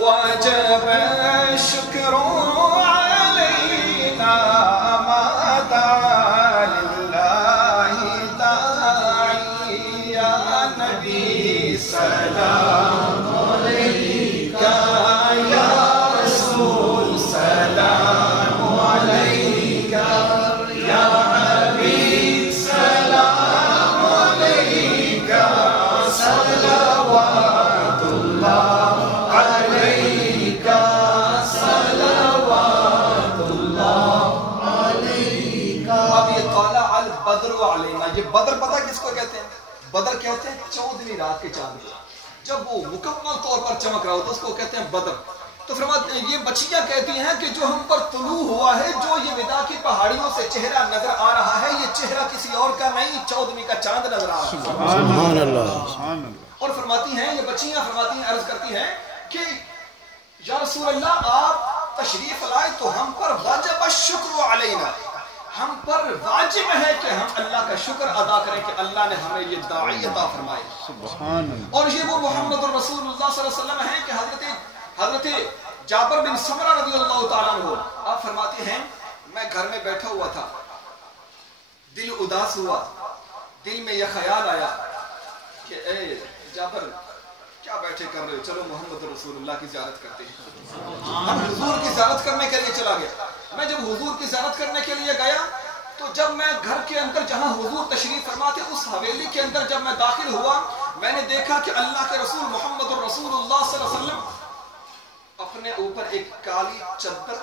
وجب الشكر علينا ما دعا لله داعي يا نبي سلام عليك يا رسول سلام عليك يا حبيب سلام عليك صلوات الله عليك صلوات الله عليك. اب یہ طلع البدر علینا، یہ بدر پتہ کس کو کہتے ہیں؟ بدر کہتے ہیں 14ویں رات کے چاند کو، جب وہ مکمل طور پر چمک رہا ہوتا ہے اس کو کہتے ہیں بدر. تو فرماتے ہیں یہ بچیاں کہتی ہیں کہ جو ہم پر طلوع ہوا ہے، جو یہ ودا کی پہاڑیوں سے چہرہ نظر آ رہا ہے، یہ چہرہ کسی اور کا نہیں، 14ویں کا چاند نظر آ رہا ہے. سبحان اللہ. اور فرماتی ہیں یہ بچیاں فرماتی ہیں، عرض کرتی ہیں کہ یا رسول اللہ آپ تشریف لائے تو ہم پر واجب الشکر علینا، ہم پر واجب ہے کہ ہم اللہ کا شکر ادا کریں کہ اللہ نے ہمیں یہ داعی عطا فرمائے. سبحان اللہ. اور یہ وہ محمد الرسول اللہ صلی اللہ علیہ وسلم ہیں کہ حضرت جابر بن سمرہ رضی اللہ تعالیٰ عنہ آپ فرماتے ہیں میں گھر میں بیٹھا ہوا تھا، دل اداس ہوا، دل میں یہ خیال آیا کہ اے جابر کیا بیٹھے کر رہے ہو، چلو محمد رسول اللہ کی زیارت کرتے ہیں. ہم حضور کی زیارت کرنے کے لیے چلا گیا. میں جب حضور کی زیارت کرنے کے لیے گیا تو جب میں گھر کے اندر جہاں حضور تشریف فرما تھے اس حویلی کے اندر جب میں داخل ہوا، میں نے دیکھا کہ اللہ کے رسول محمد رسول اللہ صلی اللہ علیہ وسلم اپنے اوپر ایک کالی چادر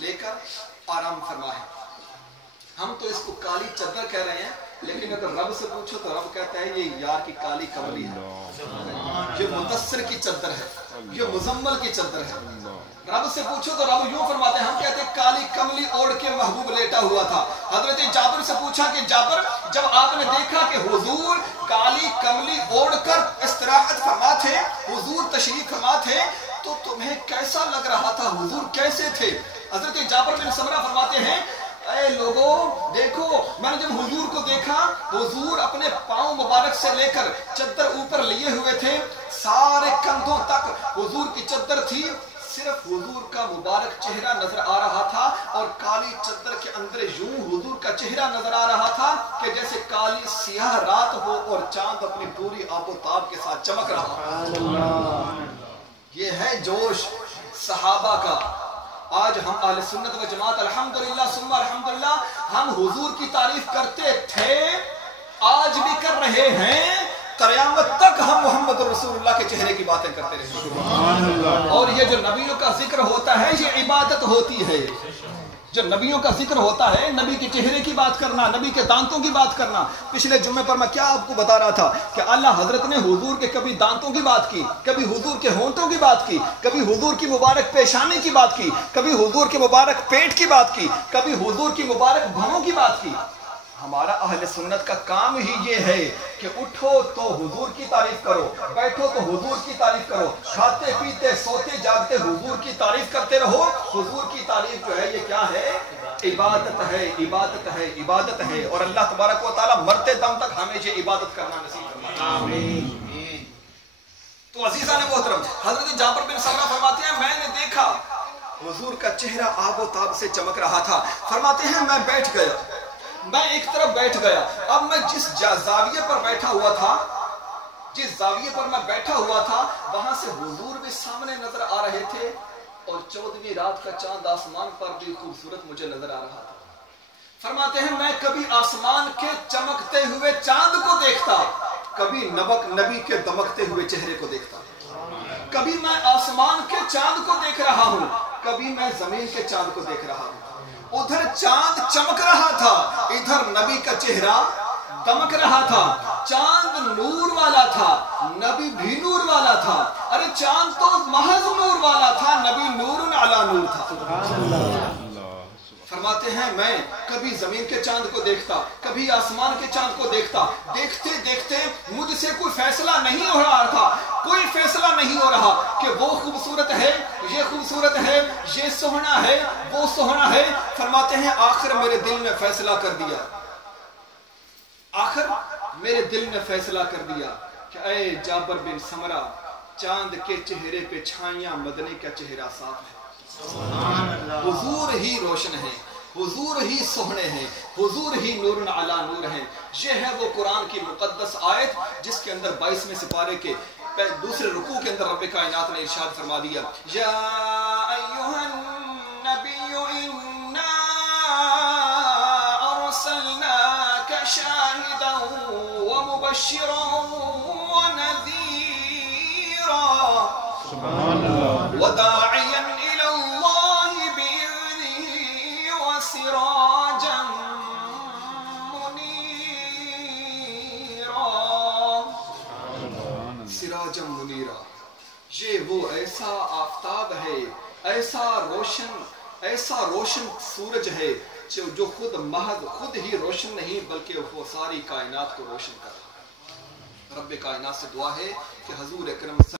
لے کر آرام فرما ہے. ہم تو اس کو کالی چادر کہہ رہے ہیں، لیکن اگر رب سے پوچھو تو رب کہتا ہے یہ یار کی کالی کملی ہے، یہ مدثر کی چادر ہے، یہ مزمل کی چادر ہے. رب سے پوچھو تو رب یوں فرماتے ہیں، ہم کہتے ہیں کالی کملی اوڑھ کے محبوب لیٹا ہوا تھا. حضرت جابر سے پوچھا کہ جابر جب آپ نے دیکھا کہ حضور کالی کملی اوڑھ کر استراحت فرما تھے، حضور تشریف فرما تھے، تو تمہیں کیسا لگ رہا تھا، حضور کیسے تھے؟ حضرت جابر بن سمرہ فرماتے ہیں اے لوگوں دیکھو، میں نے جب حضور کو دیکھا، حضور اپنے پاؤں مبارک سے لے کر چادر اوپر لیے ہوئے تھے، سارے کندھوں تک حضور کی چادر تھی، صرف حضور کا مبارک چہرہ نظر آ رہا تھا، اور کالی چادر کے اندر یوں حضور کا چہرہ نظر آ رہا تھا کہ جیسے کالی سیاہ رات ہو اور چاند اپنی پوری آب و تاب کے ساتھ چمک رہا ہو. یہ ہے جوش صحابہ کا. آج ہم اہل سنت و جماعت الحمدللہ ثم الحمدللہ ہم حضور کی تعریف کرتے تھے، آج بھی کر رہے ہیں، قیامت تک ہم محمد رسول اللہ کے چہرے کی باتیں کرتے رہیں. اور یہ جو نبیوں کا ذکر ہوتا ہے یہ عبادت ہوتی ہے. جو نبیوں کا ذکر ہوتا ہے، نبی کے چہرے کی بات کرنا، نبی کے دانتوں کی بات کرنا. پچھلے جمعے پر میں کیا آپ کو بتا رہا تھا کہ اللہ حضرت نے حضور کے کبھی دانتوں کی بات کی، کبھی حضور کے ہونٹوں کی بات کی، کبھی حضور کی مبارک پیشانی کی بات کی، کبھی حضور کے مبارک پیٹ کی بات کی، کبھی حضور کی مبارک بھنوں کی بات کی. ہمارا اہل سنت کا کام ہی یہ ہے کہ اٹھو تو حضور کی تعریف کرو، بیٹھو تو حضور کی تعریف کرو، کھاتے پیتے سوتے جاگتے حضور کی تعریف کرتے رہو. حضور کی تعریف جو ہے یہ کیا ہے؟ عبادت ہے، عبادت ہے، عبادت ہے. اور اللہ تبارک و تعالیٰ مرتے دم تک ہمیں یہ عبادت کرنا نصیب فرمائے. آمین. تو عزیزان محترم، حضرت جابر بن سمرہ فرماتے ہیں میں نے دیکھا حضور کا چہرہ آب و تاب سے چمک رہا تھا. فرماتے ہیں میں بیٹھ گیا، میں ایک طرف بیٹھ گیا. اب میں جس زاویے پر بیٹھا ہوا تھا، جس زاویے پر میں بیٹھا ہوا تھا، وہاں سے حضور بھی سامنے نظر آ رہے تھے، اور 14ویں رات کا چاند آسمان پر بھی خوبصورت مجھے نظر آ رہا تھا. فرماتے ہیں میں کبھی آسمان کے چمکتے ہوئے چاند کو دیکھتا، کبھی نبی کے دمکتے ہوئے چہرے کو دیکھتا. کبھی میں آسمان کے چاند کو دیکھ رہا ہوں، کبھی میں زمین کے چاند کو دیکھ رہا ہوں. ادھر چاند چمک رہا تھا، ادھر نبی کا چہرہ دمک رہا تھا. چاند نور والا تھا، نبی بھی نور والا تھا. ارے چاند تو محض نور والا تھا، نبی نور علی نور تھا. فرماتے ہیں میں کبھی زمین کے چاند کو دیکھتا، کبھی آسمان کے چاند کو دیکھتا. دیکھتے دیکھتے مجھ سے کوئی فیصلہ نہیں ہو رہا تھا، کوئی فیصلہ نہیں ہو رہا کہ وہ خوبصورت ہے، یہ خوبصورت ہے، یہ سوہنا ہے، وہ سوہنا ہے. فرماتے ہیں آخر میرے دل نے فیصلہ کر دیا، آخر میرے دل نے فیصلہ کر دیا کہ اے جابر بن سمرہ چاند کے چہرے پہ چھائیاں مدنی کا چہرہ صاف ہے. حضور ہی روشن ہے, حضور ہی سہنے ہیں, حضور ہی نور علی نور ہیں. یہ ہے وہ قرآن کی مقدس آیت جس کے اندر 22ویں سپارے کے دوسرے رکوع کے اندر رب کائنات نے ارشاد فرما دیا, یا ایھا النبی انا ارسلناک شاہدا ومبشرا ونذیرا وداعیا الی اللہ بإذنہ وسراجا سراجا منیرا. یہ وہ ایسا آفتاب ہے, ایسا روشن سورج ہے جو خود ہی روشن نہیں بلکہ وہ ساری کائنات کو روشن کر رہا ہے. رب کائنات سے دعا ہے کہ حضور اکرم